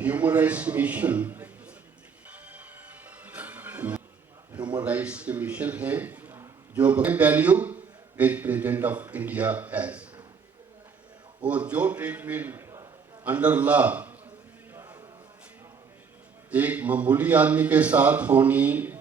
Human rights commission है जो value which president of India has, और जो ट्रीटमेंट अंडर लॉ एक मामूली आदमी के साथ होनी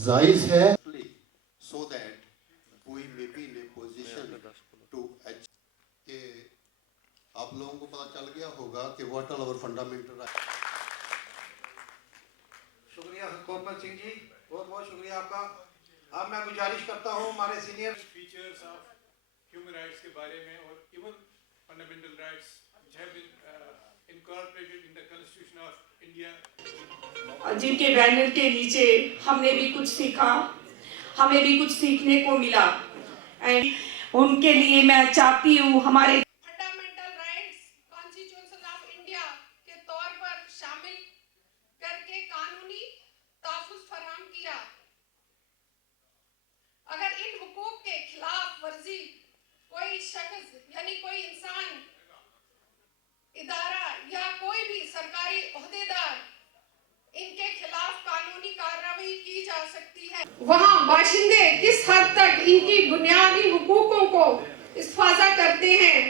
जायज है, so that we may be in a position to achieve। आप लोगों को पता चल गया होगा कि what are our fundamental rights। शुक्रिया कोमल सिंह जी, बहुत बहुत शुक्रिया आपका। अब मैं गुजारिश करता हूँ हमारे senior features of human rights के बारे में और even fundamental rights which have been incorporated in the constitution of India, जिनके बैनर के नीचे हमने भी कुछ सीखा, हमें भी कुछ सीखने को मिला। एंड उनके लिए मैं चाहती हूँ हमारे fundamental rights constitution of India के तौर पर शामिल करके कानूनी तहफ़्फ़ुज़ फराहम किया। अगर इन हुकूक के खिलाफ वर्जी कोई शख्स यानी कोई इंसान, इदारा या कोई भी सरकारी ओहदेदार इनके खिलाफ कानूनी कार्रवाई की जा सकती है। वहाँ बाशिंदे किस हद तक इनकी बुनियादी हुकूकों को इस्तेफाजा करते हैं,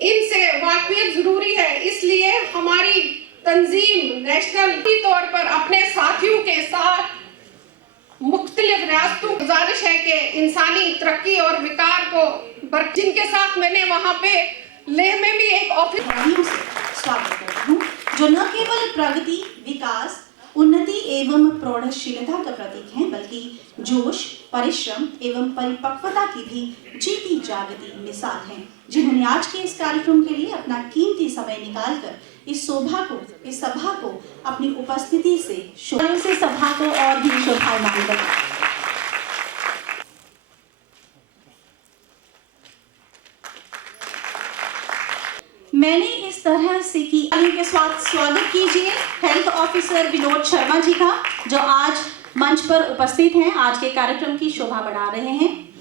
इनसे वाकिफ़ियत जरूरी है। इसलिए हमारी तंजीम नेशनल तौर पर अपने साथियों के साथ मुख्तलिफ रियासतों गुजारिश है कि इंसानी तरक्की और विकार को जिनके साथ मैंने वहाँ पे लेह में भी एक ऑफिस स्वागत करती हूँ, जो न केवल प्रगति, विकास, उन्नति एवं प्रौढ़शीलता का प्रतीक हैं, बल्कि जोश, परिश्रम एवं परिपक्वता की भी जीती जागती मिसाल हैं, जिन्होंने आज के इस कार्यक्रम के लिए अपना कीमती समय निकालकर इस सभा को अपनी उपस्थिति से सभा को और भी शोभायमान बनाया। मैंने इस तरह से कि के साथ स्वागत कीजिए हेल्थ ऑफिसर विनोद शर्मा जी का, जो आज मंच पर उपस्थित हैं, आज के कार्यक्रम की शोभा बढ़ा रहे हैं।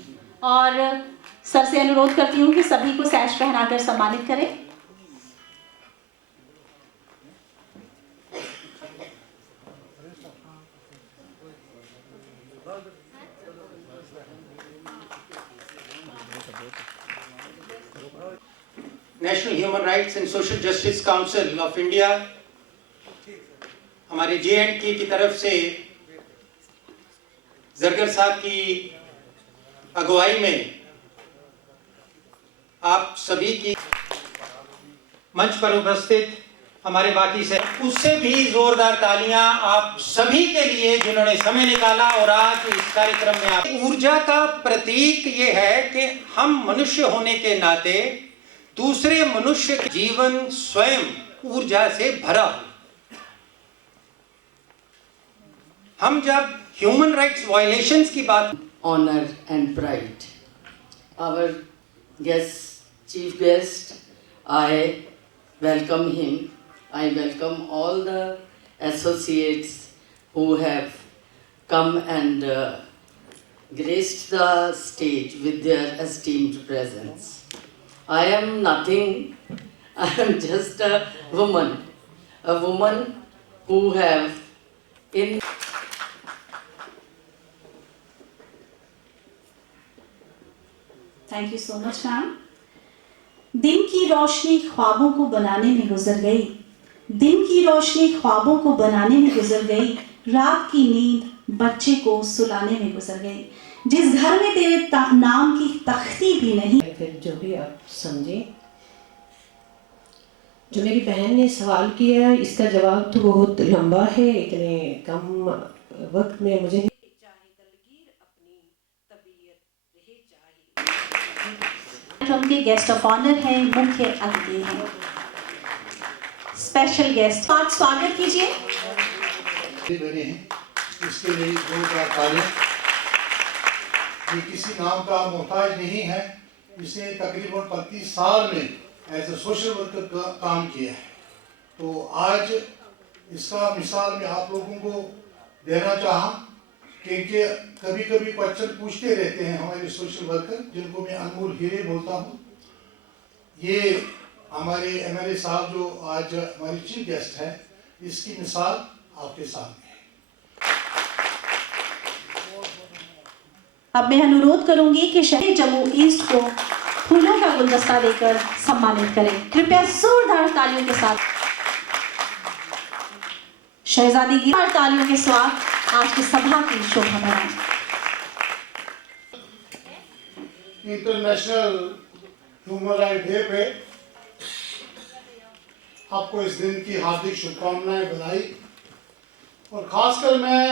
और सर से अनुरोध करती हूँ कि सभी को सैश पहनाकर सम्मानित करें। National human rights and social justice council of India हमारे JNK की तरफ से जरगर साहब की अगुवाई में आप सभी की मंच पर उपस्थित हमारे बाकी से उससे भी जोरदार तालियां आप सभी के लिए जिन्होंने समय निकाला और आज इस कार्यक्रम में आप। ऊर्जा का प्रतीक ये है कि हम मनुष्य होने के नाते दूसरे मनुष्य के जीवन स्वयं ऊर्जा से भरा हो। हम जब ह्यूमन राइट्स वायलेशंस की बात honor and pride. Our chief guest, I welcome him. I welcome all the associates who have come and graced the stage with their esteemed presence. I am nothing. I am just a woman who have in thank you so much ma'am. दिन की रोशनी ख्वाबों को बनाने में गुजर गई, दिन की रोशनी ख्वाबों को बनाने में गुजर गई, रात की नींद बच्चे को सुलाने में गुजर गई। जिस घर में तेरे नाम की तख्ती भी नहीं। फिर जो भी आप समझे, जो मेरी बहन ने सवाल किया इसका जवाब तो बहुत लंबा है, इतने कम वक्त में मुझे के गेस्ट ऑफ ऑनर हैं, मुख्य अतिथि हैं, स्पेशल गेस्ट। आप स्वागत कीजिए। बने हैं इसके लिए जोरदार तालियां। ये किसी नाम का मोहताज नहीं है, इसने तकरीबन 35 साल में एज ए सोशल वर्कर का काम किया है। तो आज इसका मिसाल मैं आप लोगों को देना चाहा, क्योंकि कभी कभी क्वेश्चन पूछते रहते हैं हमारे सोशल वर्कर, जिनको मैं अनमोल हीरे बोलता हूँ। ये हमारे MLA साहब जो आज हमारे चीफ गेस्ट हैं, इसकी मिसाल आपके सामने है। अब मैं अनुरोध करूंगी कि शहर जम्मू ईस्ट को फूलों का गुलदस्ता देकर सम्मानित करें। कृपया जोरदार तालियों के साथ शहजादी की तालियों के साथ आज की सभा की शोभा बढ़ाएं। इंटरनेशनल ह्यूमन राइट डे पे आपको इस दिन की हार्दिक शुभकामनाएं, बधाई। और खासकर मैं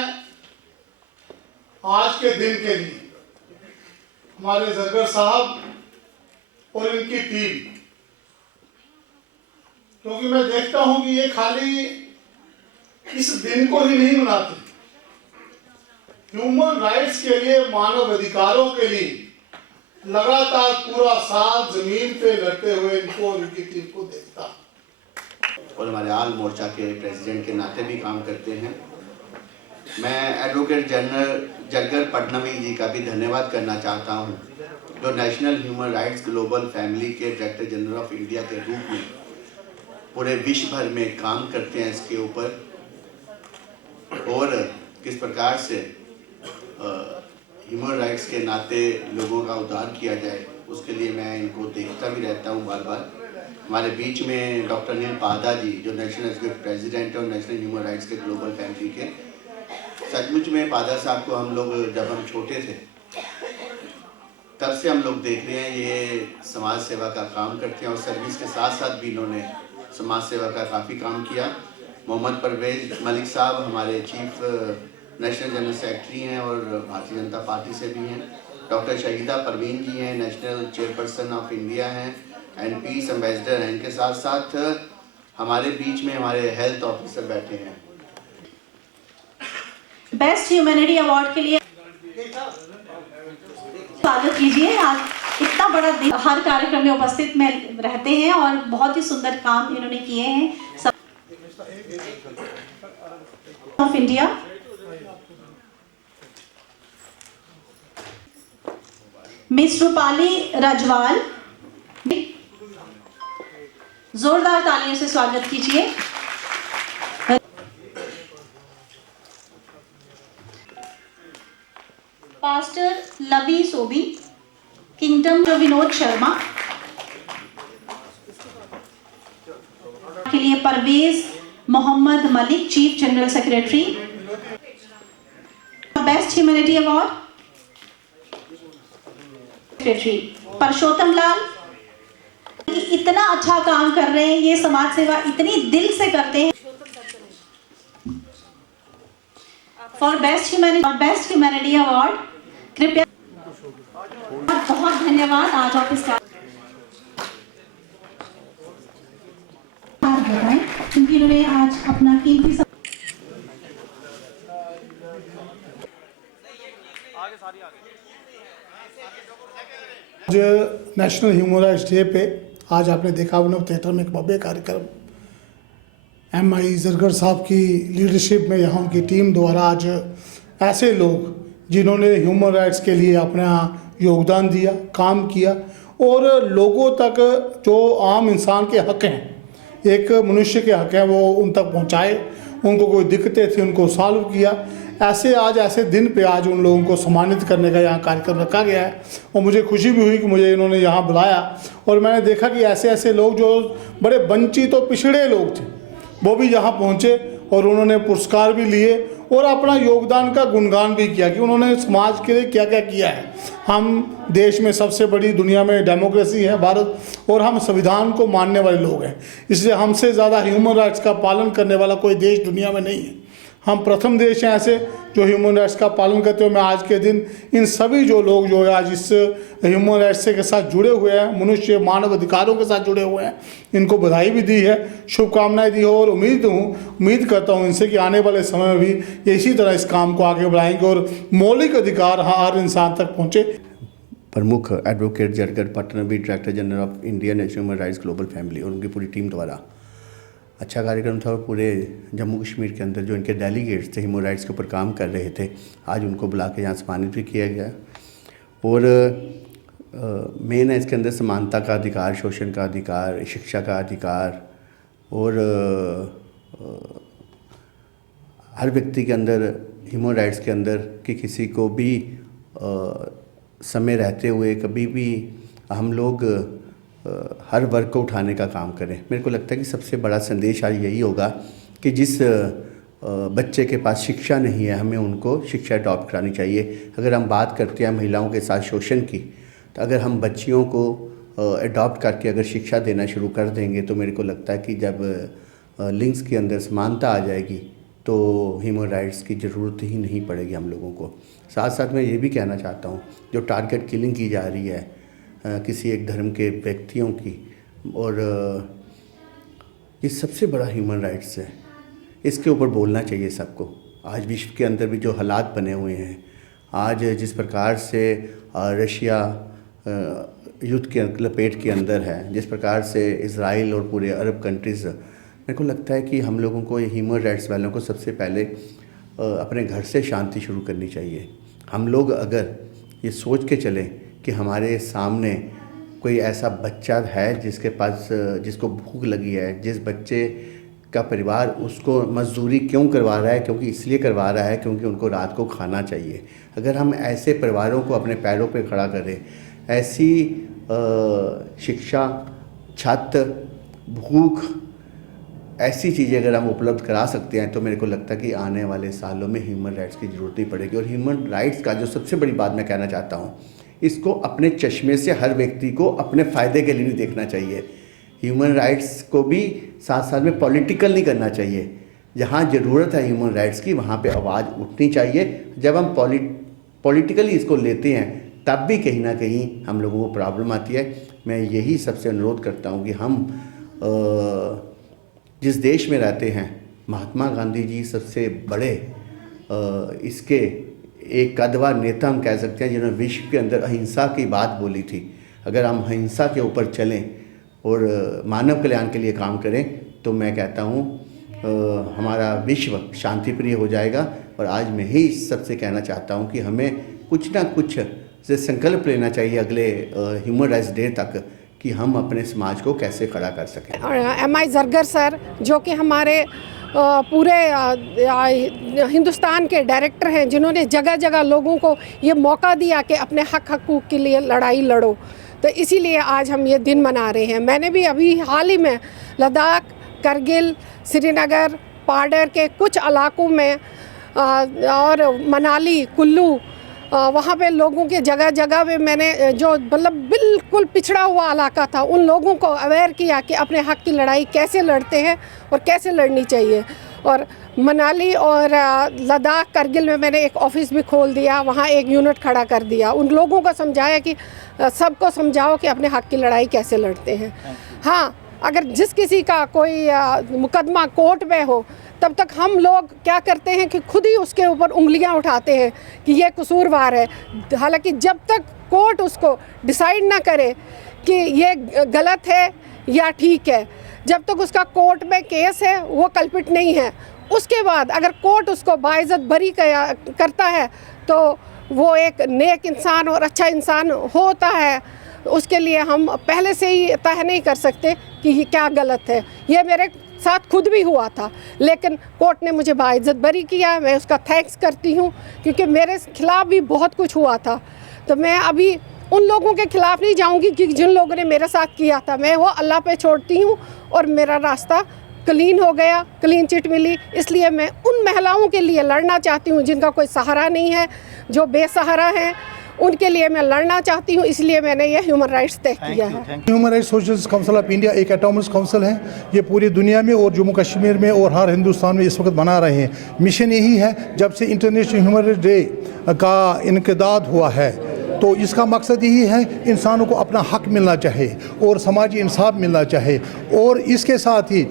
आज के दिन के लिए हमारे जरगर साहब और इनकी टीम, क्योंकि मैं देखता हूं कि ये खाली इस दिन को ही नहीं मनाते, ह्यूमन राइट्स के लिए, मानव अधिकारों के लिए लगातार पूरा साल जमीन पे लड़ते हुए इनको और इनकी टीम को देखता। और हमारे आल मोर्चा के प्रेसिडेंट के नाते भी काम करते हैं। मैं एडवोकेट जनरल जरगर पटनावी जी का भी धन्यवाद करना चाहता हूं, जो national human rights global family के डायरेक्टर जनरल ऑफ इंडिया के रूप में पूरे विश्व भर में काम करते हैं इसके ऊपर, और किस प्रकार से ह्यूमन राइट्स के नाते लोगों का उद्धार किया जाए, उसके लिए मैं इनको देखता भी रहता हूँ बार बार। हमारे बीच में डॉक्टर नील पादा जी, जो नेशनल एग्जीक्यूटिव प्रेसिडेंट और नेशनल ह्यूमन राइट्स के ग्लोबल फैमिली के, सचमुच में पादा साहब को हम लोग जब हम छोटे थे तब से हम लोग देख रहे हैं, ये समाज सेवा का काम करते हैं और सर्विस के साथ साथ भी इन्होंने समाज सेवा का काफ़ी काम किया। मोहम्मद परवेज मलिक साहब हमारे चीफ नेशनल जनरल सेक्रेटरी हैं और भारतीय जनता पार्टी से भी हैं। डॉक्टर शहीदा परवीन जी हैं, नेशनल चेयरपर्सन ऑफ इंडिया हैं एंड पीस एम्बेसडर हैं। इनके साथ साथ हमारे बीच में हमारे हेल्थ ऑफिसर बैठे हैं। बेस्ट ह्यूमैनिटी अवार्ड के लिए स्वागत कीजिए। आज इतना बड़ा दिन, हर कार्यक्रम में उपस्थित में रहते हैं और बहुत ही सुंदर काम इन्होंने किए हैं। Of India miss Rupali Rajwal, जोरदार तालियों से स्वागत कीजिए। पास्टर लवी सोबी, किंगडम जो विनोद शर्मा के लिए Parvez Mohammad Malik, chief general secretary. Best humanity award secretary Parshottam Lal, इतना अच्छा काम कर रहे हैं, ये समाज सेवा इतनी दिल से करते हैं। फॉर बेस्ट ह्यूमैनिटी अवार्ड कृपया, बहुत धन्यवाद। आज ऑफिस का बताएं, क्योंकि इन्होंने आज अपना कीमती आज नेशनल ह्यूमन राइट्स डे पे आज आपने देखा उन्नत थिएटर में एक भव्य कार्यक्रम MI जरगर साहब की लीडरशिप में, यहाँ उनकी टीम द्वारा आज ऐसे लोग जिन्होंने ह्यूमन राइट्स के लिए अपना योगदान दिया, काम किया और लोगों तक जो आम इंसान के हक हैं, एक मनुष्य के हक हैं, वो उन तक पहुँचाए। उनको कोई दिक्कतें थी उनको सॉल्व किया। ऐसे दिन पे आज उन लोगों को सम्मानित करने का यहाँ कार्यक्रम रखा गया है और मुझे खुशी भी हुई कि मुझे इन्होंने यहाँ बुलाया और मैंने देखा कि ऐसे लोग जो बड़े वंचित और पिछड़े लोग थे वो भी यहाँ पहुँचे और उन्होंने पुरस्कार भी लिए और अपना योगदान का गुणगान भी किया कि उन्होंने समाज के लिए क्या क्या किया है। हम देश में सबसे बड़ी दुनिया में डेमोक्रेसी है भारत, और हम संविधान को मानने वाले लोग हैं, इसलिए हमसे ज़्यादा ह्यूमन राइट्स का पालन करने वाला कोई देश दुनिया में नहीं है। हम प्रथम देश हैं ऐसे जो ह्यूमन राइट्स का पालन करते हुए। मैं आज के दिन इन सभी जो लोग जो है आज इस ह्यूमन राइट्स के साथ जुड़े हुए हैं, मनुष्य मानव अधिकारों के साथ जुड़े हुए हैं, इनको बधाई भी दी है, शुभकामनाएं दी हो और उम्मीद करता हूं इनसे कि आने वाले समय में भी इसी तरह इस काम को आगे बढ़ाएंगे और मौलिक अधिकार हर इंसान तक पहुँचे। प्रमुख advocate Zargar Patnavi, director general of India national human rights global family और उनकी पूरी टीम द्वारा अच्छा कार्यक्रम था और पूरे जम्मू कश्मीर के अंदर जो इनके डेलीगेट्स थे ह्यूमन राइट्स के ऊपर काम कर रहे थे, आज उनको बुला के यहाँ सम्मानित भी किया गया। और मेन है इसके अंदर समानता का अधिकार, शोषण का अधिकार, शिक्षा का अधिकार और हर व्यक्ति के अंदर ह्यूमन राइट्स के अंदर कि किसी को भी समय रहते हुए कभी भी हम लोग हर वर्ग को उठाने का काम करें। मेरे को लगता है कि सबसे बड़ा संदेश आज यही होगा कि जिस बच्चे के पास शिक्षा नहीं है हमें उनको शिक्षा अडॉप्ट करानी चाहिए। अगर हम बात करते हैं महिलाओं के साथ शोषण की, तो अगर हम बच्चियों को अडॉप्ट करके अगर शिक्षा देना शुरू कर देंगे तो मेरे को लगता है कि जब लिंग्स के अंदर समानता आ जाएगी तो ह्यूमन राइट्स की ज़रूरत ही नहीं पड़ेगी हम लोगों को। साथ साथ मैं ये भी कहना चाहता हूँ जो टारगेट किलिंग की जा रही है किसी एक धर्म के व्यक्तियों की, और ये सबसे बड़ा ह्यूमन राइट्स है, इसके ऊपर बोलना चाहिए सबको। आज विश्व के अंदर भी जो हालात बने हुए हैं, आज जिस प्रकार से रशिया युद्ध के लपेट के अंदर है, जिस प्रकार से इज़राइल और पूरे अरब कंट्रीज़, मेरे को लगता है कि हम लोगों को ये ह्यूमन राइट्स वालों को सबसे पहले अपने घर से शांति शुरू करनी चाहिए। हम लोग अगर ये सोच के चलें कि हमारे सामने कोई ऐसा बच्चा है जिसके पास जिसको भूख लगी है, जिस बच्चे का परिवार उसको मजदूरी क्यों करवा रहा है, क्योंकि इसलिए करवा रहा है क्योंकि उनको रात को खाना चाहिए। अगर हम ऐसे परिवारों को अपने पैरों पे खड़ा करें, ऐसी शिक्षा, छत, भूख, ऐसी चीज़ें अगर हम उपलब्ध करा सकते हैं तो मेरे को लगता है कि आने वाले सालों में ह्यूमन राइट्स की ज़रूरत नहीं पड़ेगी। और ह्यूमन राइट्स का जो सबसे बड़ी बात मैं कहना चाहता हूँ, इसको अपने चश्मे से हर व्यक्ति को अपने फ़ायदे के लिए नहीं देखना चाहिए। ह्यूमन राइट्स को भी साथ साथ में पॉलिटिकल नहीं करना चाहिए। जहाँ ज़रूरत है ह्यूमन राइट्स की वहाँ पे आवाज़ उठनी चाहिए। जब हम पॉलिटिकली इसको लेते हैं तब भी कहीं ना कहीं हम लोगों को प्रॉब्लम आती है। मैं यही सबसे अनुरोध करता हूँ कि हम जिस देश में रहते हैं, महात्मा गांधी जी सबसे बड़े इसके एक कदवा नेता हम कह सकते हैं जिन्होंने विश्व के अंदर अहिंसा की बात बोली थी। अगर हम अहिंसा के ऊपर चलें और मानव कल्याण के लिए काम करें तो मैं कहता हूँ हमारा विश्व शांति प्रिय हो जाएगा। और आज मैं ही सबसे कहना चाहता हूँ कि हमें कुछ ना कुछ से संकल्प लेना चाहिए अगले ह्यूमन राइट्स डे तक कि हम अपने समाज को कैसे खड़ा कर सकें। MI जरगर सर जो कि हमारे पूरे हिंदुस्तान के डायरेक्टर हैं, जिन्होंने जगह जगह लोगों को ये मौका दिया कि अपने हक हकूक़ के लिए लड़ाई लड़ो, तो इसीलिए आज हम ये दिन मना रहे हैं। मैंने भी अभी हाल ही में लद्दाख, करगिल, श्रीनगर, पार्डर के कुछ इलाकों में और मनाली, कुल्लू, वहाँ पे लोगों के जगह जगह पे मैंने जो मतलब बिल्कुल पिछड़ा हुआ इलाका था उन लोगों को अवेयर किया कि अपने हक की लड़ाई कैसे लड़ते हैं और कैसे लड़नी चाहिए। और मनाली और लद्दाख, करगिल में मैंने एक ऑफिस भी खोल दिया, वहाँ एक यूनिट खड़ा कर दिया, उन लोगों को समझाया कि सबको समझाओ कि अपने हक की लड़ाई कैसे लड़ते हैं। हाँ, अगर जिस किसी का कोई मुकदमा कोर्ट में हो तब तक हम लोग क्या करते हैं कि खुद ही उसके ऊपर उंगलियां उठाते हैं कि ये कसूरवार है। हालांकि जब तक कोर्ट उसको डिसाइड ना करे कि ये गलत है या ठीक है, जब तक उसका कोर्ट में केस है वो कल्पिट नहीं है, उसके बाद अगर कोर्ट उसको बाइज्जत बरी करता है तो वो एक नेक इंसान और अच्छा इंसान होता है। उसके लिए हम पहले से ही तय नहीं कर सकते कि ये क्या गलत है। ये मेरे साथ खुद भी हुआ था, लेकिन कोर्ट ने मुझे बाइज्जत बरी किया, मैं उसका थैंक्स करती हूँ, क्योंकि मेरे खिलाफ़ भी बहुत कुछ हुआ था। तो मैं अभी उन लोगों के खिलाफ़ नहीं जाऊँगी कि जिन लोगों ने मेरे साथ किया था, मैं वो अल्लाह पे छोड़ती हूँ और मेरा रास्ता क्लीन हो गया, क्लीन चिट मिली। इसलिए मैं उन महिलाओं के लिए लड़ना चाहती हूँ जिनका कोई सहारा नहीं है, जो बेसहारा हैं, उनके लिए मैं लड़ना चाहती हूँ। इसलिए मैंने ये ह्यूमन राइट्स तय किया है। Human rights social council of India एक एटोनमस काउंसिल है, ये पूरी दुनिया में और जम्मू कश्मीर में और हर हिंदुस्तान में इस वक्त बना रहे हैं। मिशन यही है, जब से इंटरनेशनल ह्यूमन राइट्स डे का इनक़िदाद हुआ है तो इसका मकसद यही है इंसानों को अपना हक मिलना चाहिए और समाजी इंसाफ मिलना चाहिए और इसके साथ ही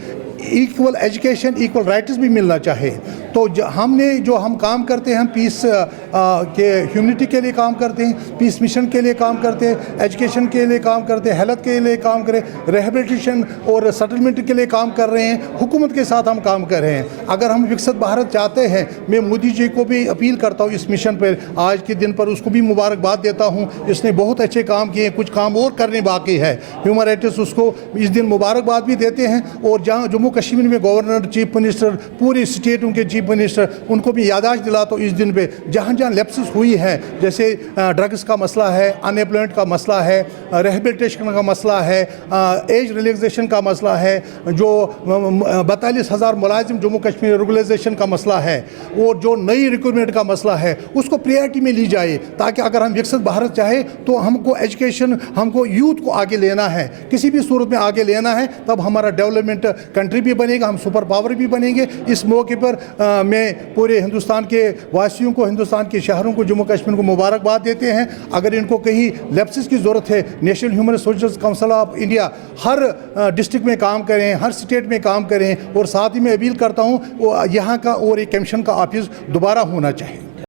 इक्वल एजुकेशन, इक्वल राइट्स भी मिलना चाहिए। तो हमने जो हम काम करते हैं, हम पीस के ह्यूमनिटी के लिए काम करते हैं, पीस मिशन के लिए काम करते हैं, एजुकेशन के लिए काम करते हैं, हेल्थ के लिए काम करें, रिहेबिलिटेशन और सेटलमेंट के लिए काम कर रहे हैं, हुकूमत के साथ हम काम कर रहे हैं। अगर हम विकसित भारत चाहते हैं, मैं मोदी जी को भी अपील करता हूँ इस मिशन पर, आज के दिन पर उसको भी मुबारकबाद देता हूँ। इसने बहुत अच्छे काम किए, कुछ काम और करने बाकी है। ह्यूमन राइट्स उसको इस दिन मुबारकबाद भी देते हैं, और जहाँ जम्मू कश्मीर में गवर्नर, चीफ मिनिस्टर, पूरे स्टेट उनके चीफ मिनिस्टर, उनको भी याददाश्त दिलाता हूँ इस दिन पे, जहाँ जहाँ लैप्सेस हुई है, जैसे ड्रग्स का मसला है, अनएम्प्लॉयमेंट का मसला है, रिहेबिलिटेशन का मसला है, एज रिलैक्सेशन का मसला है, जो 42,000 मुलाजिम जम्मू कश्मीर रेगुलराइजेशन का मसला है, और जो नई रिक्रूटमेंट का मसला है, उसको प्रायोरिटी में ली जाए, ताकि अगर हम विकसित भारत चाहे तो हमको एजुकेशन, हमको यूथ को आगे लेना है, किसी भी सूरत में आगे लेना है, तब हमारा डेवलपमेंट कंट्री भी बनेगा, हम सुपर पावर भी बनेंगे। इस मौके पर मैं पूरे हिंदुस्तान के वासियों को, हिंदुस्तान के शहरों को, जम्मू कश्मीर को मुबारकबाद देते हैं। अगर इनको कहीं लैप्सेस की ज़रूरत है, national human resources council of India her district में काम करें, हर स्टेट में काम करें, और साथ ही मैं अपील करता हूँ यहाँ का और एक कमीशन का ऑफिस दोबारा होना चाहिए।